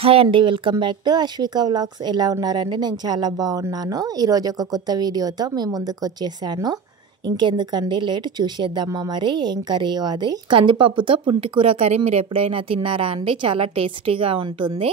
Hi అండి, welcome back to అశ్విక vlogs. ఎలా ఉన్నారండి? నేను చాలా బాగున్నాను. ఈరోజు ఒక కొత్త వీడియోతో మీ ముందుకు వచ్చేసాను. ఇంకెందుకండి లేట్, చూసేద్దామా మరి ఏం కర్రీయో అది. కందిపప్పుతో పుంటికూర కర్రీ మీరు ఎప్పుడైనా తిన్నారా అండి? చాలా టేస్టీగా ఉంటుంది.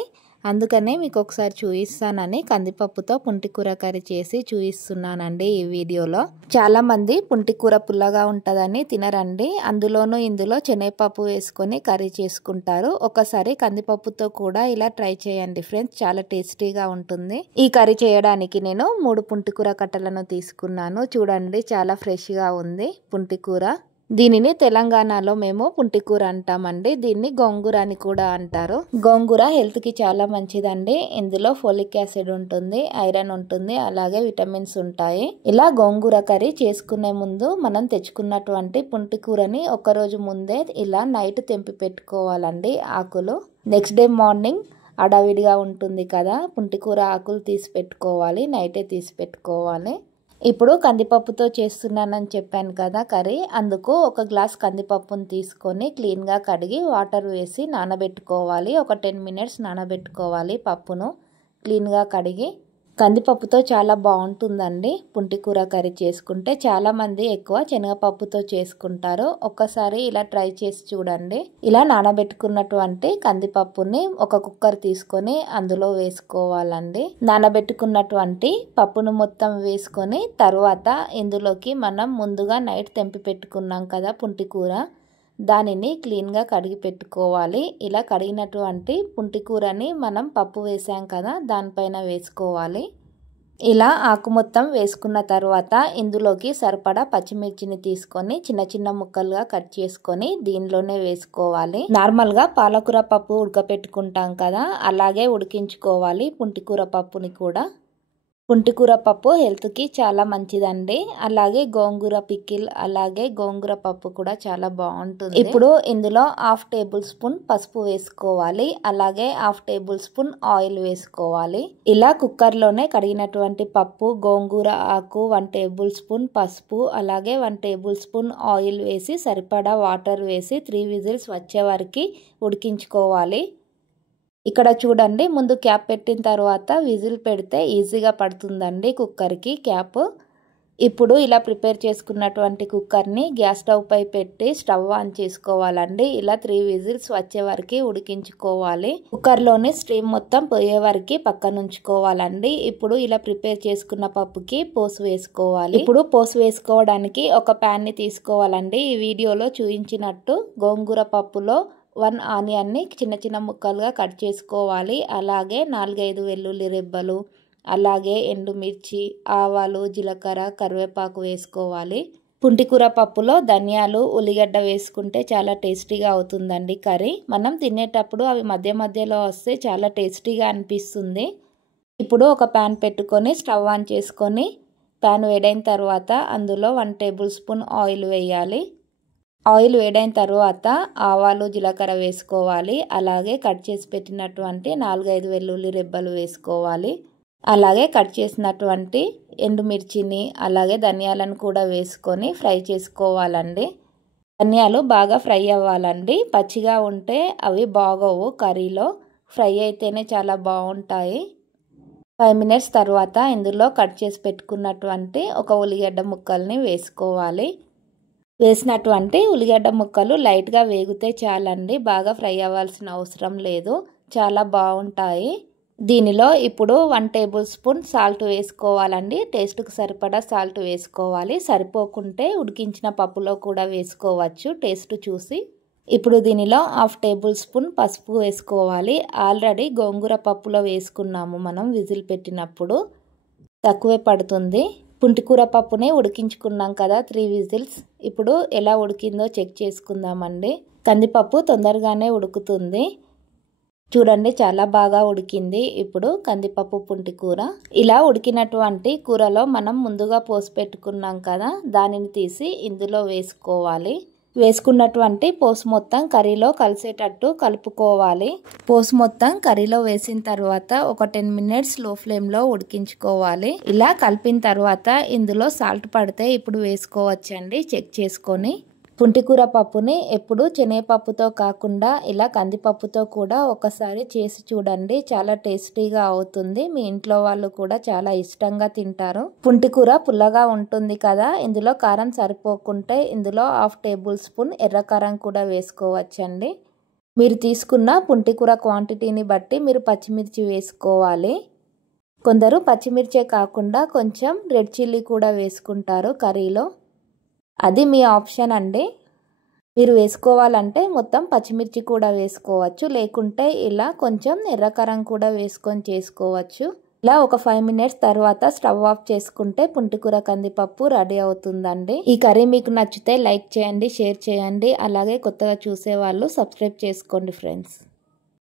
అందుకనే మీకు ఒకసారి చూపిస్తానని కందిపప్పుతో పుంటికూర కర్రీ చేసి చూపిస్తున్నానండి ఈ వీడియోలో. చాలా మంది పుంటికూర పుల్లగా ఉంటుందని తినరండి. అందులోనూ ఇందులో శనగపప్పు వేసుకొని కర్రీ చేసుకుంటారు. ఒకసారి కందిపప్పుతో కూడా ఇలా ట్రై చేయండి ఫ్రెండ్స్, చాలా టేస్టీగా ఉంటుంది. ఈ కర్రీ చేయడానికి నేను 3 పుంటికూర కట్టలను తీసుకున్నాను. చూడండి, చాలా ఫ్రెష్గా ఉంది పుంటికూర. దీనిని తెలంగాణలో మేము పుంటికూర అంటామండి. దీన్ని గోంగూర అని కూడా అంటారు. గోంగూర హెల్త్ కి చాలా మంచిదండి. ఇందులో ఫోలిక్ యాసిడ్ ఉంటుంది, ఐరన్ ఉంటుంది, అలాగే విటమిన్స్ ఉంటాయి. ఇలా గోంగూర కర్రీ చేసుకునే ముందు మనం తెచ్చుకున్నటువంటి పుంటికూరని ఒక రోజు ముందే ఇలా నైట్ తెంపి పెట్టుకోవాలండి ఆకులు. నెక్స్ట్ డే మార్నింగ్ అడావిడిగా ఉంటుంది కదా, పుంటికూర ఆకులు తీసి పెట్టుకోవాలి, నైటే తీసి పెట్టుకోవాలి. ఇప్పుడు కందిపప్పుతో చేస్తున్నానని చెప్పాను కదా కర్రీ, అందుకు ఒక గ్లాస్ కందిపప్పును తీసుకొని క్లీన్గా కడిగి వాటర్ వేసి నానబెట్టుకోవాలి. ఒక 10 మినిట్స్ నానబెట్టుకోవాలి పప్పును క్లీన్గా కడిగి. కందిపప్పుతో చాలా బాగుంటుందండి పుంటికూర కర్రీ చేసుకుంటే. చాలామంది ఎక్కువ శనగపప్పుతో చేసుకుంటారు. ఒక్కసారి ఇలా ట్రై చేసి చూడండి. ఇలా నానబెట్టుకున్నటువంటి కందిపప్పుని ఒక కుక్కర్ తీసుకొని అందులో వేసుకోవాలండి. నానబెట్టుకున్నటువంటి పప్పును మొత్తం వేసుకొని తర్వాత ఇందులోకి మనం ముందుగా నైట్ తెంపి పెట్టుకున్నాం కదా పుంటికూర, దానిని క్లీన్గా కడిగి పెట్టుకోవాలి. ఇలా కడిగినటువంటి పుంటికూరని మనం పప్పు వేసాం కదా దానిపైన వేసుకోవాలి. ఇలా ఆకు మొత్తం వేసుకున్న తర్వాత ఇందులోకి సరిపడా పచ్చిమిర్చిని తీసుకొని చిన్న చిన్న ముక్కలుగా కట్ చేసుకొని దీనిలోనే వేసుకోవాలి. నార్మల్గా పాలకూర పప్పు ఉడకపెట్టుకుంటాం కదా, అలాగే ఉడికించుకోవాలి పుంటికూర పప్పుని కూడా. పుంటికూర పప్పు హెల్త్కి చాలా మంచిదండి. అలాగే గోంగూర పికిల్, అలాగే గోంగూర పప్పు కూడా చాలా బాగుంటుంది. ఇప్పుడు ఇందులో 1/2 టేబుల్ స్పూన్ పసుపు వేసుకోవాలి, అలాగే 1/2 టేబుల్ స్పూన్ ఆయిల్ వేసుకోవాలి. ఇలా కుక్కర్లోనే కడిగినటువంటి పప్పు, గోంగూర ఆకు, 1 టేబుల్ స్పూన్ పసుపు, అలాగే 1 టేబుల్ స్పూన్ ఆయిల్ వేసి సరిపడా వాటర్ వేసి 3 విజిల్స్ వచ్చే వరకు ఉడికించుకోవాలి. ఇక్కడ చూడండి, ముందు క్యాప్ పెట్టిన తర్వాత విజిల్ పెడితే ఈజీగా పడుతుందండి కుక్కర్కి క్యాప్. ఇప్పుడు ఇలా ప్రిపేర్ చేసుకున్నటువంటి కుక్కర్ని గ్యాస్ స్టవ్ పై పెట్టి స్టవ్ ఆన్ చేసుకోవాలండి. ఇలా 3 విజిల్స్ వచ్చే వరకు ఉడికించుకోవాలి. కుక్కర్లోని స్టీమ్ మొత్తం పోయే వరకు పక్కన ఉంచుకోవాలండి. ఇప్పుడు ఇలా ప్రిపేర్ చేసుకున్న పప్పుకి పోసు వేసుకోవాలి. ఇప్పుడు పోసు వేసుకోవడానికి ఒక ప్యాన్ని తీసుకోవాలండి. ఈ వీడియోలో చూపించినట్టు గోంగూర పప్పులో 1 ఆనియన్ని చిన్న చిన్న ముక్కలుగా కట్ చేసుకోవాలి. అలాగే 4-5 వెల్లుల్లి రెబ్బలు, అలాగే ఎండుమిర్చి, ఆవాలు, జీలకర్ర, కరివేపాకు వేసుకోవాలి. పుంటికూర పప్పులో ధనియాలు, ఉల్లిగడ్డ వేసుకుంటే చాలా టేస్టీగా అవుతుందండి కర్రీ. మనం తినేటప్పుడు అవి మధ్య మధ్యలో వస్తే చాలా టేస్టీగా అనిపిస్తుంది. ఇప్పుడు ఒక ప్యాన్ పెట్టుకొని స్టవ్ ఆన్ చేసుకొని ప్యాన్ వేడైన తర్వాత అందులో 1 టేబుల్ స్పూన్ ఆయిల్ వేయాలి. ఆయిల్ వేడైన తర్వాత ఆవాలు, జీలకర్ర వేసుకోవాలి. అలాగే కట్ చేసి పెట్టినటువంటి 4-5 వెల్లుల్లి రెబ్బలు వేసుకోవాలి. అలాగే కట్ చేసినటువంటి ఎండుమిర్చిని, అలాగే ధనియాలను కూడా వేసుకొని ఫ్రై చేసుకోవాలండి. ధనియాలు బాగా ఫ్రై అవ్వాలండి. పచ్చిగా ఉంటే అవి బాగోవు కర్రీలో, ఫ్రై అయితేనే చాలా బాగుంటాయి. 5 మినిట్స్ తర్వాత ఇందులో కట్ చేసి పెట్టుకున్నటువంటి ఒక ఉల్లిగడ్డ ముక్కల్ని వేసుకోవాలి. వేసినటువంటి ఉల్లిగడ్డ ముక్కలు లైట్గా వేగితే చాలండి, బాగా ఫ్రై అవ్వాల్సిన అవసరం లేదు, చాలా బాగుంటాయి. దీనిలో ఇప్పుడు 1 టేబుల్ స్పూన్ సాల్ట్ వేసుకోవాలండి. టేస్ట్కి సరిపడా సాల్ట్ వేసుకోవాలి. సరిపోకుంటే ఉడికించిన పప్పులో కూడా వేసుకోవచ్చు టేస్ట్ చూసి. ఇప్పుడు దీనిలో 1/2 టేబుల్ స్పూన్ పసుపు వేసుకోవాలి. ఆల్రెడీ గోంగూర పప్పులో వేసుకున్నాము మనం విజిల్ పెట్టినప్పుడు, తక్కువే పడుతుంది. పుంటికూర పప్పుని ఉడికించుకున్నాం కదా 3 విజిల్స్. ఇప్పుడు ఎలా ఉడికిందో చెక్ చేసుకుందామండి. కందిపప్పు తొందరగానే ఉడుకుతుంది. చూడండి, చాలా బాగా ఉడికింది ఇప్పుడు కందిపప్పు పుంటికూర. ఇలా ఉడికినటువంటి కూరలో మనం ముందుగా పోసి పెట్టుకున్నాం కదా, దానిని తీసి ఇందులో వేసుకోవాలి. వేసుకున్నటువంటి పోసు మొత్తం కర్రీలో కలిసేటట్టు కలుపుకోవాలి. పోసు మొత్తం కర్రీలో వేసిన తర్వాత ఒక 10 మినిట్స్ లో ఫ్లేమ్లో ఉడికించుకోవాలి. ఇలా కలిపిన తర్వాత ఇందులో సాల్ట్ పడితే ఇప్పుడు వేసుకోవచ్చండి చెక్ చేసుకొని. పుంటికూర పప్పుని ఎప్పుడు శనగపప్పుతో కాకుండా ఇలా కందిపప్పుతో కూడా ఒకసారి చేసి చూడండి. చాలా టేస్టీగా అవుతుంది. మీ ఇంట్లో వాళ్ళు కూడా చాలా ఇష్టంగా తింటారు. పుంటికూర పుల్లగా ఉంటుంది కదా, ఇందులో కారం సరిపోకుంటే ఇందులో 1/2 టేబుల్ స్పూన్ ఎర్రకారం కూడా వేసుకోవచ్చండి. మీరు తీసుకున్న పుంటికూర క్వాంటిటీని బట్టి మీరు పచ్చిమిర్చి వేసుకోవాలి. కొందరు పచ్చిమిర్చే కాకుండా కొంచెం రెడ్ చిల్లీ కూడా వేసుకుంటారు కర్రీలో. అది మీ ఆప్షన్ అండి. మీరు వేసుకోవాలంటే మొత్తం పచ్చిమిర్చి కూడా వేసుకోవచ్చు, లేకుంటే ఇలా కొంచెం ఎర్రకారం కూడా వేసుకొని చేసుకోవచ్చు. ఇలా ఒక 5 మినిట్స్ తర్వాత స్టవ్ ఆఫ్ చేసుకుంటే పుంటికూర కందిపప్పు రెడీ అవుతుందండి. ఈ కర్రీ మీకు నచ్చితే లైక్ చేయండి, షేర్ చేయండి. అలాగే కొత్తగా చూసే వాళ్ళు సబ్స్క్రైబ్ చేసుకోండి ఫ్రెండ్స్.